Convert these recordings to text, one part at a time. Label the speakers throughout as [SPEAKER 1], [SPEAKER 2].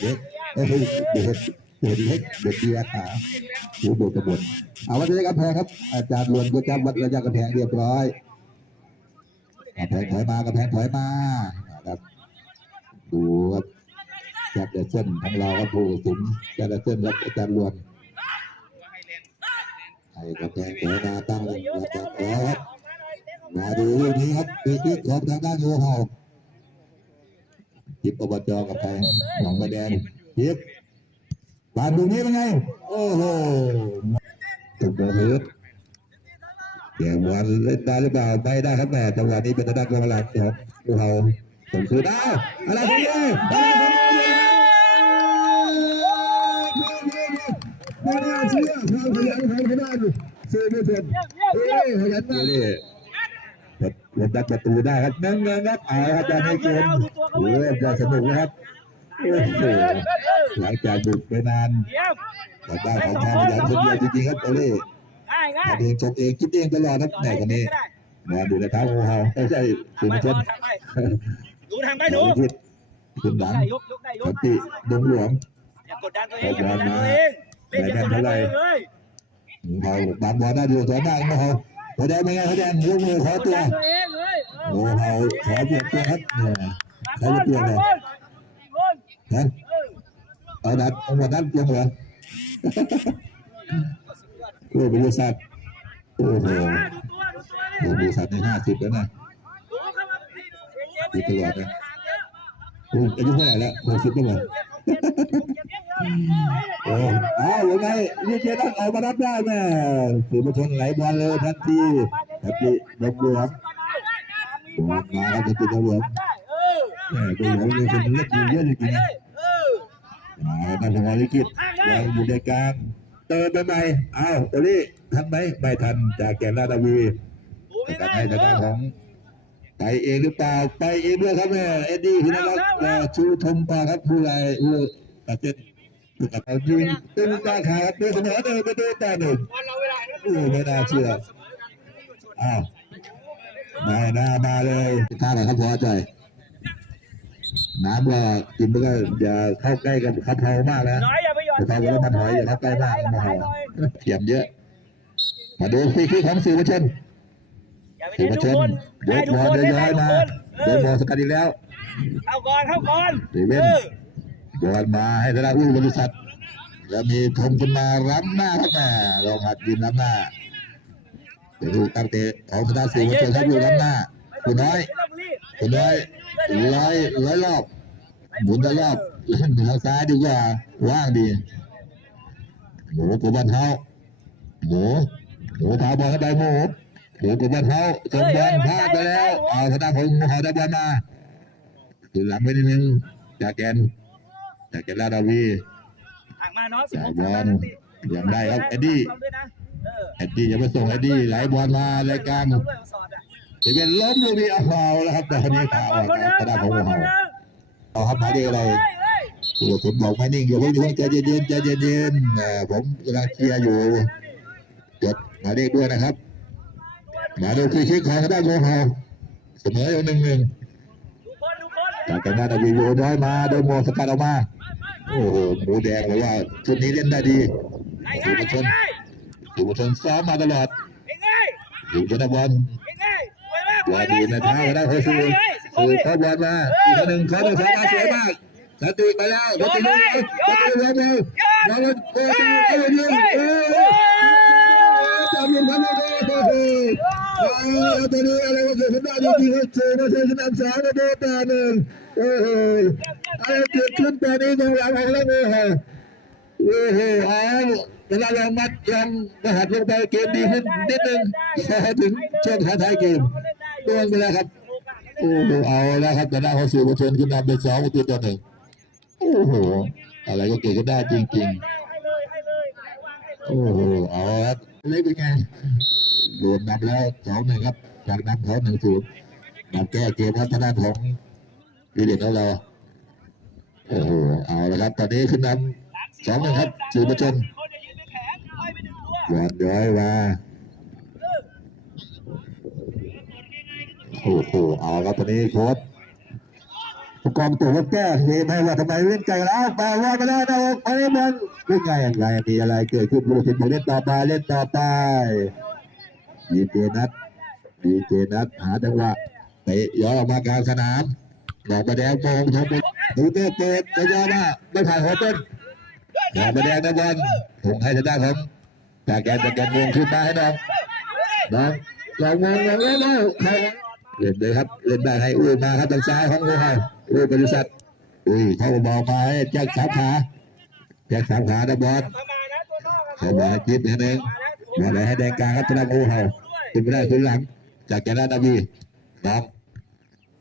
[SPEAKER 1] เด็กเอ้ยเด็กเด็กเล็กเด็กดีอาขาหรือเด็กกระบดเอาวัดระยะกำแพงครับ อาจารย์ลวนก็จำวัดระยะกำแพงเรียบร้อยกำแพงถอยมากำแพงถอยมาครับดูครับจับแต่เส้นของเราครับผู้สินจับแต่เส้นครับอาจารย์ลวนให้กำแพงถอยมาตั้งหลักจับแล้วครับมาดูเรื่องนี้ครับปีที่ของทางด้านโยหอก จิบอบจกับแพงหนองมาแดงจิบปานดูนี้เป็นไง โอ้โหถูกโดนฮึดเกี่ยวบอลเล่นได้หรือเปล่าไม่ได้ครับแม่จังหวะนี้เป็นทางด้านกองหลังของพวกเขาส่งคืนได้อะไรทีนี้อะไรทีนี้ไม่น่าเชื่อความขยันของทางด้านสื่อมวลชนเฮ้ยขยันมาก เลยเปิดเปิดประตูได้ครับนั่งนั่งครับเอาครับตอนนี้เกมเริ่มจะสนุกนะครับโอ้โหหลังจากบุกไปนาน
[SPEAKER 2] เยี่ยม
[SPEAKER 1] แต่บ้านของทางพยานคนเดียวจริงๆครับโอเล่
[SPEAKER 2] ง่ายง่าย
[SPEAKER 1] ทำเองชมเองคิดเองตลอดครับแม่คนนี้นอนอยู่ในเท้าของเขาไม่ใช่สื่อมวลชน
[SPEAKER 2] ดูทางไปหนู
[SPEAKER 1] คิดขึ้นหลัง
[SPEAKER 2] ได้ยกยกได้ย
[SPEAKER 1] สั
[SPEAKER 2] ก
[SPEAKER 1] นติดงหลวง
[SPEAKER 2] อย่ากดดันตัวเองอย่ากดดันตัวเองเล่นอย่ากดดันตัวเองเลย
[SPEAKER 1] เขาบางบอลได้ดูสวยมากนะเขา พอแดงเป็นไงพอแดงยกมือขอก
[SPEAKER 2] ด
[SPEAKER 1] ตัว
[SPEAKER 2] ดันตัวเองเลย
[SPEAKER 1] โอ้เขาขอเปลี่ยนตัวครับเนี่ยใครจะเปลี่ยนเลยนะเอาดัดเอาหมดดัดลงเหรอโอ้บริษัทโอ้โห
[SPEAKER 2] ดูตัวดูตัว
[SPEAKER 1] โอ้บริษัทในห้าสิบแล้วนะ
[SPEAKER 2] ดูเข้ามา
[SPEAKER 1] มีตลอดนะโอ้อายุเท่าไหร่แล้วหกสิบแล้วเหรอโอ้ เอายังไงนี่เจนักออกมารับได้แม่สื่อมวลชนไหลบอลเลยทันทีทันทีลงหลวงบอลมาครับทันทีลงหลวง
[SPEAKER 2] ได้เออ
[SPEAKER 1] แม่ตัวหลวงมีคนเล็กเยอะจริงๆนะ
[SPEAKER 2] เออ
[SPEAKER 1] อ่าตั้งอลิขิตยังอยู่ในกลางเติมไปใหม่เอ้าตัวนี้ทันไหมไม่ทันจากแกนราชนาวีแต่
[SPEAKER 2] ไม่
[SPEAKER 1] การ
[SPEAKER 2] ได้
[SPEAKER 1] ให้ทางด้านของไปเองหรือเปล่าไปเองด้วยครับแม่เอ็ดดี้คุณนรัตน์และชูธงปาครับผู้ไรผู้ตัดเจ็ด ผู้ตับยิงตึ้งตาขาครับเดินเสมอเดินไปเดินแต่หนึ่งโอ้ไม่น่าเชื่ออ้าวมาหน้ามาเลยท่าไหนครับพอใจน้ำก็กินไปก็อย่าเข้าใกล้กับขับเพรามากนะ
[SPEAKER 2] น้อยอย่าไปหย่อน
[SPEAKER 1] แต่พอเวลามันถอยอย่าเข้าใกล้มากนะฮะเขียมเยอะ มาดูฟรีคิกของสื่อมวลชน
[SPEAKER 2] อย่าไป
[SPEAKER 1] สื่อมวลช
[SPEAKER 2] ก
[SPEAKER 1] น
[SPEAKER 2] คน
[SPEAKER 1] ย
[SPEAKER 2] ได้
[SPEAKER 1] ก
[SPEAKER 2] ทุก
[SPEAKER 1] บอลเดินย้อยมา
[SPEAKER 2] เอ
[SPEAKER 1] โดน
[SPEAKER 2] อบ
[SPEAKER 1] อลสกัดอีกแล้ว
[SPEAKER 2] เข้าก่อนเข้าก่อน
[SPEAKER 1] เซเว่น
[SPEAKER 2] บ
[SPEAKER 1] อลมาให้ธนาอู้บริษัท แล้วมีธงขึ้นมารับหน้าครับแม่ลองหัดยืนรับหน้าเดี๋ยวดูตั้งเตะของธนาสื่อมวลชนครับอยู่รับหน้าคุณน้อยคุณน้อยร้อยร้อยรอบหมุนแต่รอบเล่นทางซ้ายดีกว่าว่างดีหมูกบบอลเท้าหมูหมูพาบอลเข้าไปหมูหมูกบบอลเท้าจนบอลพลาดไปแล้วเอาธนาพงศ์ขอได้บอลมาถึงหลังไปนิดนึงจากแกน จากแกนลาดาวี
[SPEAKER 2] ห่างมาเนาะสิบ
[SPEAKER 1] จ่าย
[SPEAKER 2] หก
[SPEAKER 1] บอลยังได้ครับเอ็ดดี้
[SPEAKER 2] ลองด้วยนะเออ
[SPEAKER 1] เอ็ดดี้ยังไม่ส่งเอ็ดดี้ไหลบอลมารายการ
[SPEAKER 2] ลองด้วยสอดอะ
[SPEAKER 1] จะเป็นล้มลูกนี้เอาเท้าแล้วครับแต่คนนี้ขาอ่อนนะธนาพงศ์เขาเอาครับหาดีอะไร
[SPEAKER 2] เฮ้ยเฮ้ย
[SPEAKER 1] ตัวผมบอกไม่นิ่งอย่าเพิ่งอย่าเพิ่งใจเย็นๆใจเย็นๆเอ่อผมกำลังเคลียร์อยู่จดหมายเลขด้วยนะครับหมายเลขคือคิกของทางด้านโมเฮาเสมออยู่หนึ่งหนึ่ง
[SPEAKER 2] ดูคนดูคน
[SPEAKER 1] จากการนาวีโยน้อยมาโดนโมสกัดออกมา โอ้โหหมูแดงเลยว่าชุดนี้เล่นได้ดี
[SPEAKER 2] ง่ายง่ายง่าย
[SPEAKER 1] ถูกชนซ้อมมาตลอด
[SPEAKER 2] ง่าย
[SPEAKER 1] ถูกชนบอล
[SPEAKER 2] ง่ายไวมาก
[SPEAKER 1] ตัวดีนะท้ามาได้เฮ้ยสู้สู้เข้าบอลมาอีกคนหนึ่งเขาหนึ่งสองมาสวยมากสติไปแล้วสติเลยสติเลยเลยแล้วมันโอ้ยไอ้เรื่องเออจำยังทำไม่ได้โอ้โห เอาตัวนี้อะไรวะเกิดขึ้นได้จริงๆครับเจอมาเจอสนามสามมาโดนตาหนึ่งโอ้โหอะไรเกิดขึ้นตอนนี้ยังหลังของเราเลยฮะโอ้โหเอาเวลาลองมัดยังรหัสลงไปเกมดีขึ้นนิดนึงพอถึงช่วงท้ายเกมโดนไปแล้วครับโอ้โหเอาแล้วครับแต่หน้าเขาสื่อมวลชนขึ้นนำเป็นสองประตูต่อหนึ่งโอ้โหอะไรก็เกิดขึ้นได้จริง
[SPEAKER 2] ให้เลยให้เลย
[SPEAKER 1] ๆโอ้โหเอาครับ เล็กเป็นไงโดนนับแล้วสองหนึ่งครับจากนับเขาหนึ่งศูนย์นับแก้เกมครับทางด้านของดีเด่นของเราโอ้โหเอาละครับ ตอนนี้ขึ้นนำสองหนึ่งครับสื่อมวลชน
[SPEAKER 2] คนจะยืนเป็นแผงค่อยไปดึงตัว
[SPEAKER 1] หวานย้อยมาโอ้โหเอาครับตอนนี้โค้ช กองตู่ก็แก้เหตุให้ว่าทำไมเล่นไก่แล้วแปลว่าไม่ได้นะโอ้ยมันเล่นไงอย่างไรมีอะไรเกิดขึ้นบุรุษบอกเล่นต่อไปเล่นต่อไปดีเจนัทดีเจนัทหาจังหวะเตะย้อนออกมากลางสนามหลอกมาแดงโป่งทงดูเตะเตะจะยอมว่าไม่ผ่านหัวต้นหลอกมาแดงนะบอลถงให้ทางด้านของแต่แกนแต่แกนวงขึ้นมาให้น้องน้องลองมองลองแล้วแล้วใคร เล่นเลยครับ เล่นได้ให้อุ้ยมาครับทางซ้ายของงูเห่าอุ้ยบริษัทอุ้ยเขาบอกมาให้แจ็คสามขาแจ็คสามขานะบอล
[SPEAKER 2] เข้ามานะตัวน้อง
[SPEAKER 1] เขาบอกให้จิ๊บนิดนึงบอกเลยให้แดงกลางครับทางด้านงูเห่าขึ้นไม่ได้ขึ้นหลัง จากแกนาดาวีน้อง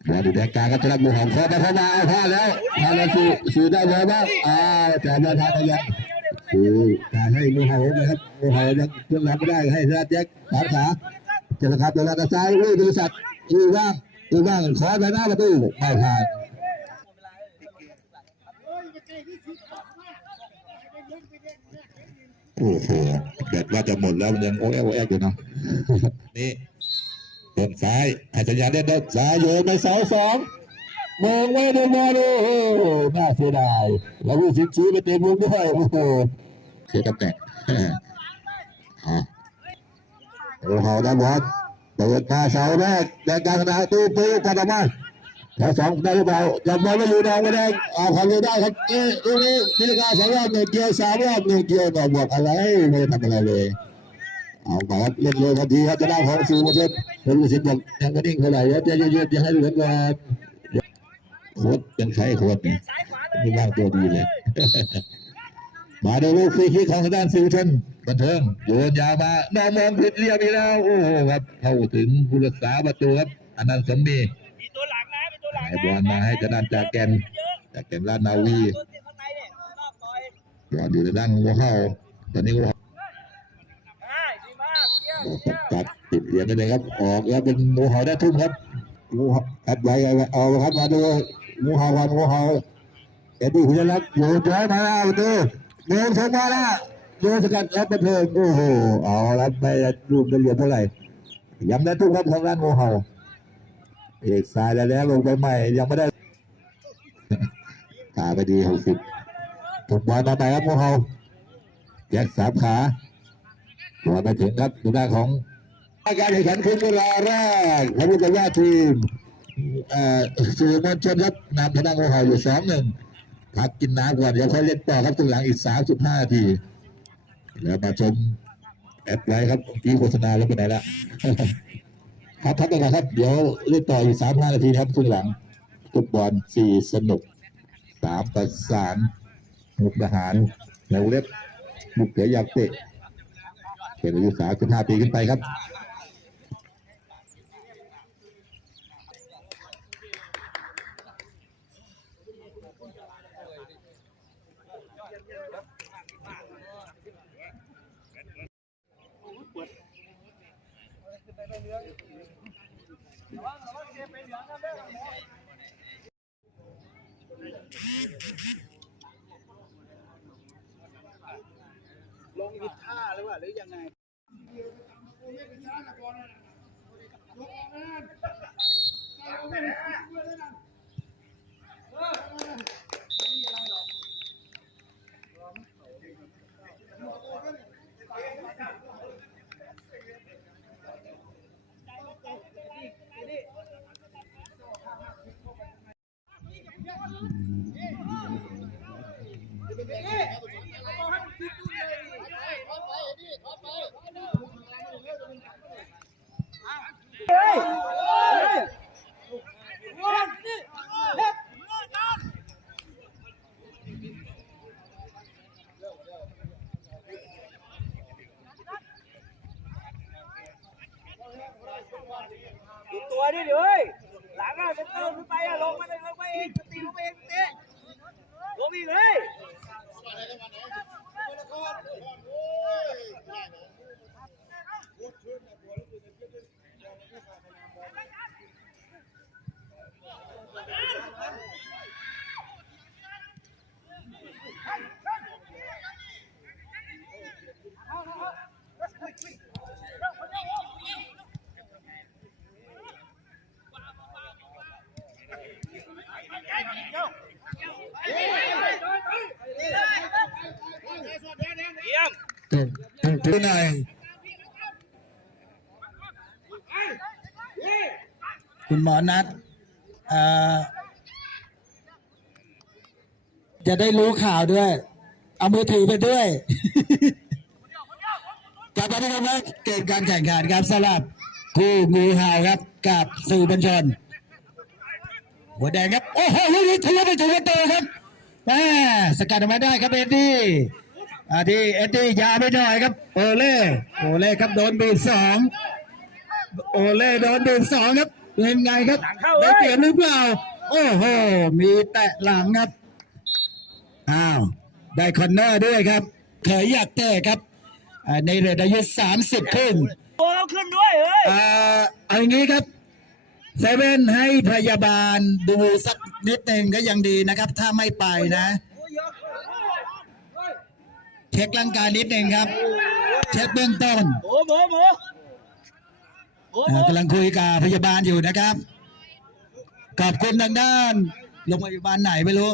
[SPEAKER 1] บอลอยู่แดงกลางครับทางด้านงูเห่าเข้ามาเข้ามาเอาพลาดแล้วพลาดแล้วสื่อสื่อได้เลยบ้างอ้าแต่บอลทางไปยังคือการให้งูเห่านะครับงูเห่ายังเครื่องรับไม่ได้ให้ราดแจ็คสามขาเจรครับเจรครับซ้ายอุ้ยบริษัท อุ้ยว่างอุ้ยว่างขอไปหน้าประตูไม่ผ่านโอ้โหแบตว่าจะหมดแล้วมันยังโอ้แอโอ้แออยู่เนาะนี่ต้นซ้ายให้สัญญาณเล่นได้ซ้ายโยนไปเสาสองมองไว้ดูมองดูน่าเสียดายแล้วผู้สินชี้ไปเต็มวงด้วยโอ้โหเสียตำแหน่งอะโอ้โหนะบอล เปิดมาเสาแรกแดงกลางนาตู้ปูปัดออกมาแถวสองได้หรือเปล่าจับบอลไม่อยู่นองไม่ได้ออกความเร็วได้ครับเอ๊ะตรงนี้พิจาสองรอบหนึ่งเกียร์สามรอบหนึ่งเกียร์บอกบอกอะไรไม่ได้ทำอะไรเลยเอาไปครับเล่นเลยทันทีครับจะได้ของสูงมาเช่นเป็นสิบบอกยังไม่นิ่งเท่าไหร่ครับจะยืดๆจะให้เหลือก่อนโคตรเป็นใครโคตรเนี่ย
[SPEAKER 2] มีร่า
[SPEAKER 1] งตัวดีเลย มาดูลูกฟรีคิกของทางด้านซิวชนบันเทิงโยนยาวมานองมองผิดเรียบอีกแล้วโอ้โหครับเข้าถึงผู้รักษาประตูครับอนันต์สมบี
[SPEAKER 2] มีตัวหลังนะมีตัวหลัง
[SPEAKER 1] ให้บอลมาให้ทางด้านจากแกนจากแกนลาดนาวี
[SPEAKER 2] ตัวติดข้างในเนี่ยรอบปล่อย
[SPEAKER 1] บอลอยู่ทางด้านหัวเข้าตอนนี้ก็
[SPEAKER 2] อ่าดีมากเยี่ยม
[SPEAKER 1] โอ้โห
[SPEAKER 2] เยี่ยม
[SPEAKER 1] ตัดติดเหรียญได้เลยครับ ออกแล้วเป็นงูเห่าได้ทุ่มครับงูเห่าตัดไว้เอาครับมาดูงูเห่าวันงูเห่าเอ็ดดี้คุณรักษ์อยู่จ้อยมาแล้วประตู เดินเข้ามาแล้วโยนสกัดแล้วบันเทิงโอ้โหเอาแล้วไม่รูปได้เหรียญเท่าไหร่ย้ำได้ทุ่มครับทางด้านงูเห่าเอกสายแล้วแล้วลงไปใหม่ยังไม่ได้ตาไปดีหกสิบถูกบอลมาใหม่ครับงูเห่าแยกสามขาก่อนมาถึงครับทางด้าของการแข่งขันครึ่งเวลาแรกพระพุทธญาทีมเอ่อสื่อมวลชนครับนำทางด้านของเขาอยู่สองหนึ่ง พักกินน้ำก่อนเดี๋ยวค่อยเล่นต่อครับถึงหลังอีกสามสิบห้าที แล้วมาชมแอดไลน์ครับเมื่อกี้โฆษณาแล้วไปไหนละครับทักกันนะครับ เดี๋ยวเล่นต่ออีกสามห้านาทีครับครึ่งหลังฟุตบอลสี่สนุกสามประสานมุกทหารแล้วเล็บบุกเสืออยากเตะเป็นอายุสามสิบห้าปีขึ้นไปครับ
[SPEAKER 2] ลงผิดท่า หรือยังไง ดูตัวดิเดี๋ยวเฮ้ยหลังอะจะเติมขึ้นไปอะลงมาเลยลงมาเองจะตีลงไปเองเตะลงอีกเลย
[SPEAKER 1] ถูกถูกถูกหน่อย
[SPEAKER 3] คุณหมอนัดจะได้รู้ข่าวด้วย เอามือถือไปด้วยกลับมาที่ครับเกมการแข่งขันครับสำหรับคู่งูเห่าครับกับสื่อบัญชน หัวแดงครับ โอ้โหลูกนี้ทะลุไปถึงประตูครับแม่สกัดออกมาได้ครับเอ็ดดี้ อาที่เอ็ดดี้ยาวไปหน่อยครับโอเล่โอเล่ครับโดนบีบสองโอเล่โดนบีบสองครับเป็นไงครับได้เกมหรือเปล่า โอ้โหมีแตะหลังครับอ้าวได้คอนเนอร์ด้วยครับเคยอยากเตะครับอ่าในเรทอายุ30ขึ้น
[SPEAKER 2] ตัวเราขึ้นด้วยเฮ้ย
[SPEAKER 3] เอ่อเอาอย่างนี้ครับเซเว่นให้พยาบาลดูสักนิดหนึ่งก็ยังดีนะครับ ถ้าไม่ไปนะ เช็คร่างกายนิดหนึ่งครับ เช็คเบื้องต้น
[SPEAKER 2] หมูหมูหมูหมูห
[SPEAKER 3] อ่า
[SPEAKER 2] มู
[SPEAKER 3] กำลังคุยกับพยาบาลอยู่นะครับขอบคุณทางด้านโรงพยาบาลไหนไม่รู้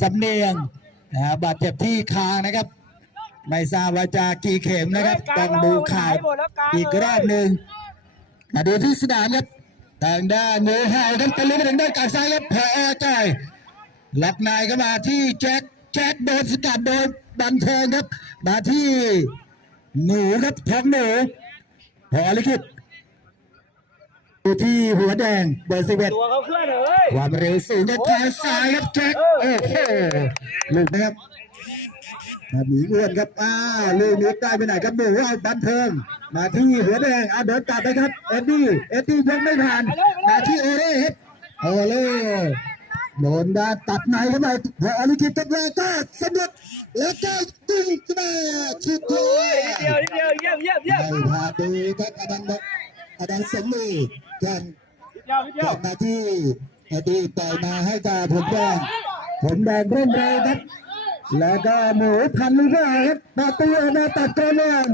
[SPEAKER 3] สำเนียงนะบาดเจ็บที่คางนะครับ ไม่ทราบว่าจะกี่เข็มนะครับต้องดูข่าวอีกรอบหนึ่งมาดูที่สนามครับทางด้านงูเห่าครับทะลุไปทางด้านกลางซ้ายครับพอจ่ายล็อกนายก็มาที่แจ็คแจ็คโดนสกัดโดน บันเทิงครับ มาที่หนูครับท้องหนูพอลิขิตดูที่หัวแดงเบอร์สิบเอ็ด
[SPEAKER 2] ตัวเขาเคลื่อนเฮ้ย
[SPEAKER 3] ความเร็วสูงครับทางซ้ายครับแจ็คโอ้โหลูกนะครับมาหมีอ้วนครับอ้าวลูกนี้ได้ไปไหนครับหนูเอาบันเทิงมาที่หัวแดงอะเดินกลับไปครับเอ็ดดี้เอ็ดดี้ยังไม่ผ่านมาที่โอเล่ครับโอเล่ โดนดานตัดในเข้าไปพออลิคิดตัดแรกก็สำเร็จแล้วก็ยิงขึ้นมาชิดเลย
[SPEAKER 2] เดียวเดียวเยี่ยมเยี่ยมเยี่ยม
[SPEAKER 3] ไม่พาดีครับอดันบอกอดันสมีแข่ง
[SPEAKER 2] เดียวเดี
[SPEAKER 3] ก
[SPEAKER 2] ยว
[SPEAKER 3] ลับมาที่อดีตต่อยมาให้กับผมแดงผมแดงเร่งเร็วครับ แล้วก็หมูพันลูกาครับมาตัวมาตัดกระนวน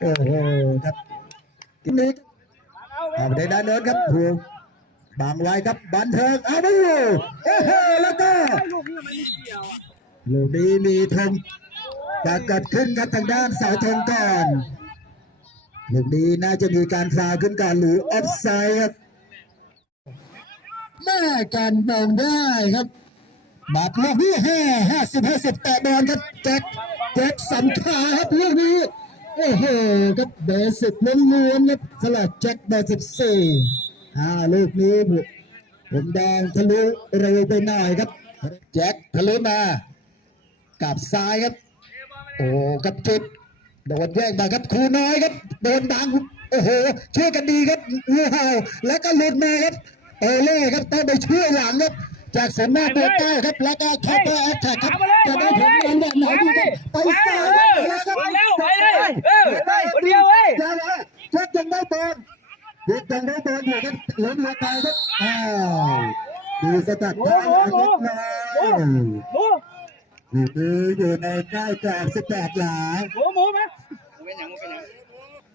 [SPEAKER 3] โอ้โหครับทีนี้เอาไปด้านโน้นครับผูก บางไว้ครับบันเทิงเอาไปอยู่โอ้โหแล้วก็ลูกนี้มีธงปรากฏขึ้นครับทางด้านเสาธงก่อนลูกนี้น่าจะมีการฟาวล์ขึ้นก่อนหรือออฟไซด์ครับแม่การมองได้ครับบาดลูกนี้ห้าห้าสิบห้าสิบแตะบอลครับแจ็คแจ็คสันขาครับลูกนี้โอ้โหครับเบอร์สิบล้วนๆครับสลัดแจ็คเบอร์สิบสี่ อ่าลูกนี้ผมแดงทะลุเร็วไปหน่อยครับ แจ็คทะลุมากับซ้ายครับ โอ้กับจุดโดนแย่งมาครับครูน้อยครับโดนบังโอ้โหช่วยกันดีครับงูเห่าแล้วก็หลุดมาครับเอเล่ครับต้องไปช่วยหลังครับจากสมมาตัวใต้ครับแล้วก็เข้าไปแอตแทกครับจะได้ผลงานแบบไหนดีครับไปซ้ายแล้วครับ
[SPEAKER 2] ไปแล้วไปเลยเออไปเดียวเว้ย
[SPEAKER 3] เดี๋ยวนะได้บอล เช็คยังได้บอลอยู่ครับหล้มลงไปครับอ้าวดูสกัดได้แล้วครับ
[SPEAKER 2] หมู
[SPEAKER 3] อยู่ดีออยู่ในใกล้กรอบ18หลา
[SPEAKER 2] หมูหมูมา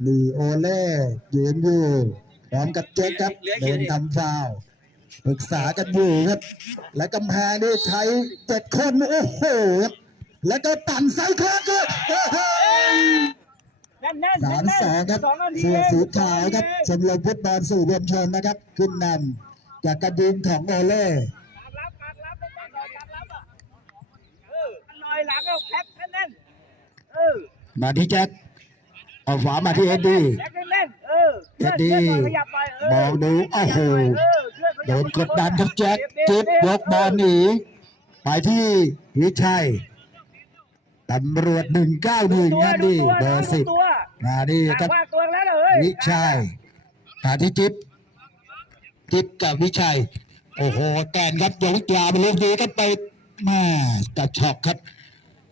[SPEAKER 3] ลีโอเล่ยืนอยู่พร้อมกับเจ๊ครับโดนทำฟาวปรึกษากันอยู่ครับ และกำแพงนี่ใช้เจ็ดคนโอ้โห แล้วก็ปั่นไซค์คอก็ สามสองครับ
[SPEAKER 2] สองนาที
[SPEAKER 3] เสื้อสีขาวครับชมรมฟุตบอลสู่รวมชนนะครับ ขึ้นนำจากกระดินของโอเล่
[SPEAKER 2] รับรับรับรับรับรับอะเออลอยหลังเอาแคปแน่นเออ
[SPEAKER 3] มาที่แจ็คเอาขวามาที่เอ็ดดี้
[SPEAKER 2] แคปแน่นเออ
[SPEAKER 3] เอ็ดดี้
[SPEAKER 2] ขยับไปเม
[SPEAKER 3] องดูโอ้โห
[SPEAKER 2] เออเชื่อข
[SPEAKER 3] โด
[SPEAKER 2] ยับ
[SPEAKER 3] นกดดันครับแจ็คจิ๊บยกบอลหนีไปที่วิชัยตำรวจหนึ่งเก้าหนึ่ง
[SPEAKER 2] ตัว
[SPEAKER 3] นั่น
[SPEAKER 2] ดู
[SPEAKER 3] ดี
[SPEAKER 2] ตัว
[SPEAKER 3] เบอร์สิบ
[SPEAKER 2] ตัว
[SPEAKER 3] มาดีครับ
[SPEAKER 2] ว่าตัวแล้วเหรอเฮ้ย
[SPEAKER 3] วิชัยมาที่จิ๊บจิ๊บกับวิชัย โอ้โหแกนครับยกยาวไปลูกนี้ก็ไปมากระชอกครับ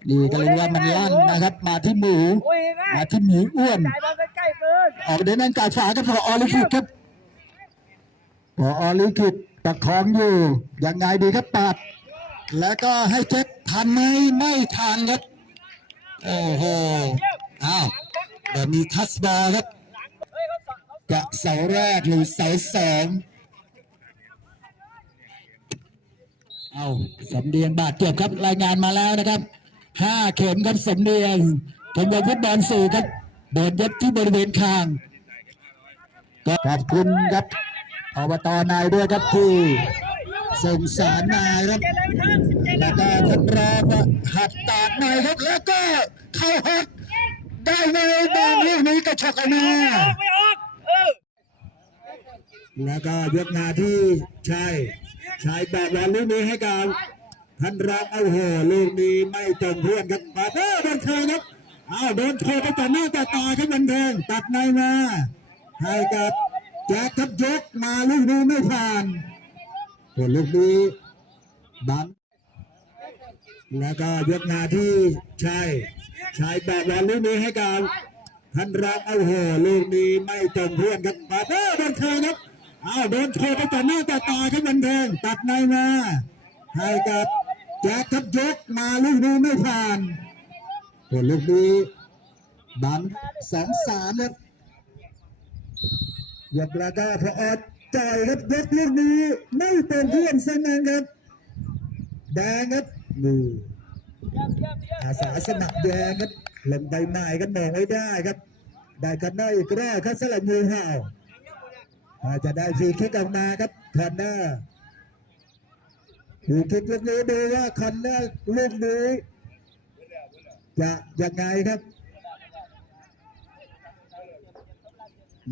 [SPEAKER 3] ดีก็เลยว่ามันลั่นนะครับ มาที่หมู
[SPEAKER 2] โอ้ยง่าย
[SPEAKER 3] มาที่หมีอ้วน
[SPEAKER 2] จ่ายบอลใกล้ๆเกิน
[SPEAKER 3] ออกเดินนั่นกายฝาครับพออลิขิตครับพออลิขิตประคองอยู่ยังไงดีครับปัดแล้วก็ให้เจ็คทันไหมไม่ทันครับโอ้โหอ้าว เดี๋ยวมีทัสบอลครับกะเสาแรกหรือเสาสองเอาสมเดียงบาดเจ็บครับรายงานมาแล้วนะครับห้าเข็มครับสมเดียงกำลังฟุตบอลสื่อครับโดนยัดที่บริเวณคางก็ขอบคุณครับอบตนายด้วยครับที่ส่งสารนายครับ
[SPEAKER 2] เจ็ดเลยไม่ทันสิบเจ็ด
[SPEAKER 3] แล้วก็ท่านรองก็หัดตาดหน่อยครับแล้วก็เข้าหัก ได้เลยบอลลูกนี้กระชอกออกมา
[SPEAKER 2] ไม่ออกเออ
[SPEAKER 3] แล้วก็ยกมาที่ชัยชัยแบบบอลลูกนี้ให้กับท่านรองเอาโหลูกนี้ไม่ตรงเพื่อนครับปาเตอร์โดนเทครับอ้าวโดนเทไปต่อหน้าต่อตาครับบันเทิงตัดในมาให้กับแจ็คครับยกมาลูกนี้ไม่ผ่านส่วนลูกนี้บังแล้วก็ยกมาที่ชัย ชัยแบบบอลลูกนี้ให้กับท่านรองเอาโหลูกนี้ไม่ตรงเพื่อนครับปาเตอโดนเทครับอ้าวโดนเทไปต่อหน้าต่อตาครับบันเทิงตัดในมาให้กับแจ็คครับยกมาลูกนี้ไม่ผ่านส่วลูกนี้บังสองสามครับยกแล้วก็พออดจ่อยครับยกลูกนี้ไม่ตรงเพื่อนซะงั้นครับแดงครับนี่
[SPEAKER 2] เยี่ยมเยี่ยมเยี่ยม
[SPEAKER 3] อาสาสมัครแดงครับลงใบไม้กันมองไม่ได้ครับ ได้กันได้อีกรอบครับสลับมือห่าวอาจจะได้ฟรีคิกออกมาครับคอนเนอร์ฟรีคิกลูกนี้ดูว่าคอนเนอร์ลูกนี้จะยังไงครับ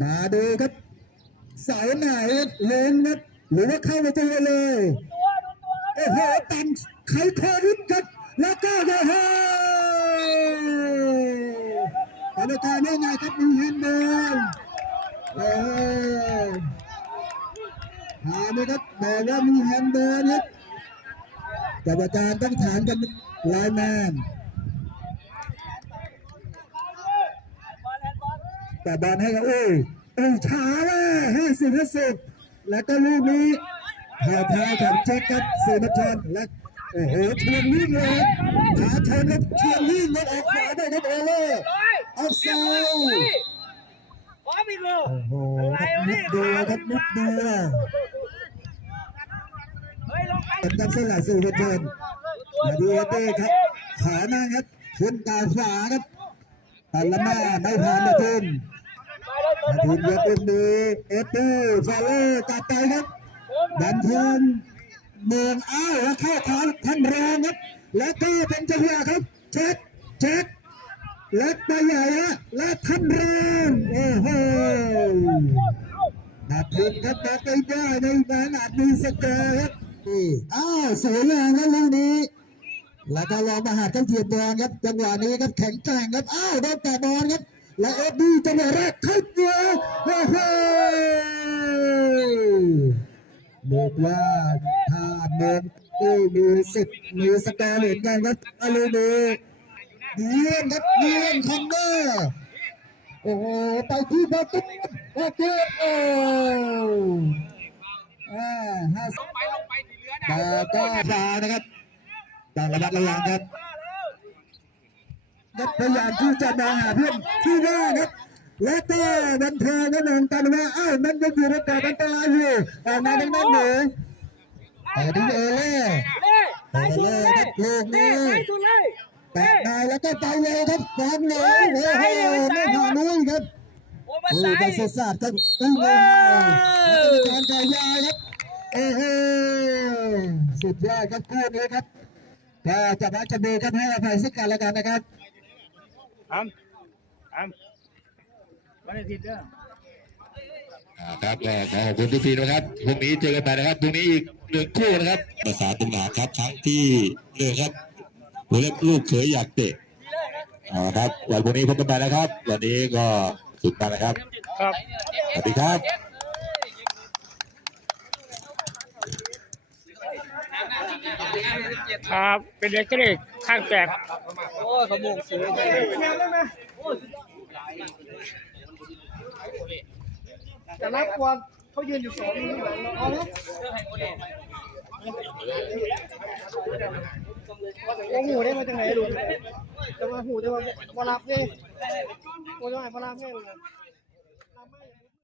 [SPEAKER 3] มาดูครับสาไหนลงครับหรือว่าเข้าไปตัวเลยโอ้โหตันไขโควิดครับ แล้วก็โอ้โห กรรมการได้ไงครับมีแฮนเด์บออหามนะครับบอกว่ามีแฮนเด์บอลครับกรรมการตั้งถามกันไลน์แมน
[SPEAKER 2] แต่
[SPEAKER 3] บอลให้กับโอ้ยโอ้ยช้าว่ะห้าสิบห้าสิบแล้วก็ลูกนี้แผ่วพาของแจ็คครับเซนชนและโอ้โหเชียงวิ่งเลยขาชนแล้วเชียงวิ่งแล้วออกขวาได้ครับโอเล่
[SPEAKER 2] อย
[SPEAKER 3] ออฟไซด์
[SPEAKER 2] พร้อมอีกเลย
[SPEAKER 3] โอ้โหครับมุกเดียวครับมุกเดียว
[SPEAKER 2] เฮ้ยลงไป
[SPEAKER 3] เป็นการสละสื่อเชิญมาดูเต้ครับขาหน้าครับขึ้นตาขวาครับตันละมาไม่ผ่านนะทุน
[SPEAKER 2] ไปเลยตัว
[SPEAKER 3] มาทุนยกมือเอฟตี้ฟาเล่ตัดไปครับดันเทินเมืองอ้าวแล้วเข้าทางท่านรองครับ แล้วก็เป็นจังหวะครับ เช็คเช็คเล็กไปใหญ่ฮะและท่านรองโอ้โหนาทุนครับบอกไม่ได้ในงานอาจมีสเกอร์ครับอ้าวสวยงามครับลูกนี้แล้วก็รองมหาดครับเหยียบบอลครับจังหวะนี้ครับแข็งแกร่งครับอ้าวโดนแต่บอลครับ และเอ็ดดี้จังหวะแรกเข้าเดียวโอ้โหบอกว่าถ้าเมืองตู้มีสิทธิ์มีสกอร์เหมือนกันครับอาลูนีเด ยมครับยี่ยมคอนเนอร์โอ้โหไปที่ประตูประตูโอ้อ่าห้าสิบแต่ก็ฟานะครับต้องระมัดระวังครับครับพยายามที่จะมองหาเพื่อนที่ว่าครับแล้วก็บันเทิงก็มองกันว่าอ้าวมันยังอยู่ในกรอบอันตราอยู่ออกมาทางด้นหนูแต่ที่เอเล่
[SPEAKER 2] เอเล่สายสุดเลยเล่สา ยสุดเลย
[SPEAKER 3] แตะได้แล้วก็ไปเลยครับฟอมเลยโอ้โหไม่ผ่านนุ้ยครับ
[SPEAKER 2] โอ้มา
[SPEAKER 3] โอ้
[SPEAKER 2] สาย
[SPEAKER 3] ได้สุดสาดครับอุ้ยเลยการจ่ายยาครับโอ้โหสุดยอดครับคู่นี้ครับก็จะมาจะดูกันให้อภัยซึ่งกันและกันนะครับ
[SPEAKER 2] อ้ำอ้ำวันอาทิตย์เด้อ
[SPEAKER 1] อ่าครับก็ขอขอบคุณทุกทีนะครับพรุ่งนี้เจอกันใหม่นะครับพรุ่งนี้อีกหนึ่งคู่นะครับภาษาตรงหนาครับครั้งที่หนึ่งครับ ผมเรียกลูกเขยอยากเตะเอาละครับวันพรุ่งนี้พบกันใหม่นะครับ วันนี้ก็สุดมากนะครับ
[SPEAKER 2] ครับ
[SPEAKER 1] สวัสดีครับ
[SPEAKER 4] ครับ เป็นเด็กเล็กข้างแตก
[SPEAKER 2] โอ้ยขมุกสูง
[SPEAKER 5] แต่นักกวนเขายืนอยู่สองนิ้วหลังเราเอาแล้ว ว่าหูได้มาจากไหนลูกจะมาหูได้มาบรับนี่ว่าจะมาบรับเนี่ย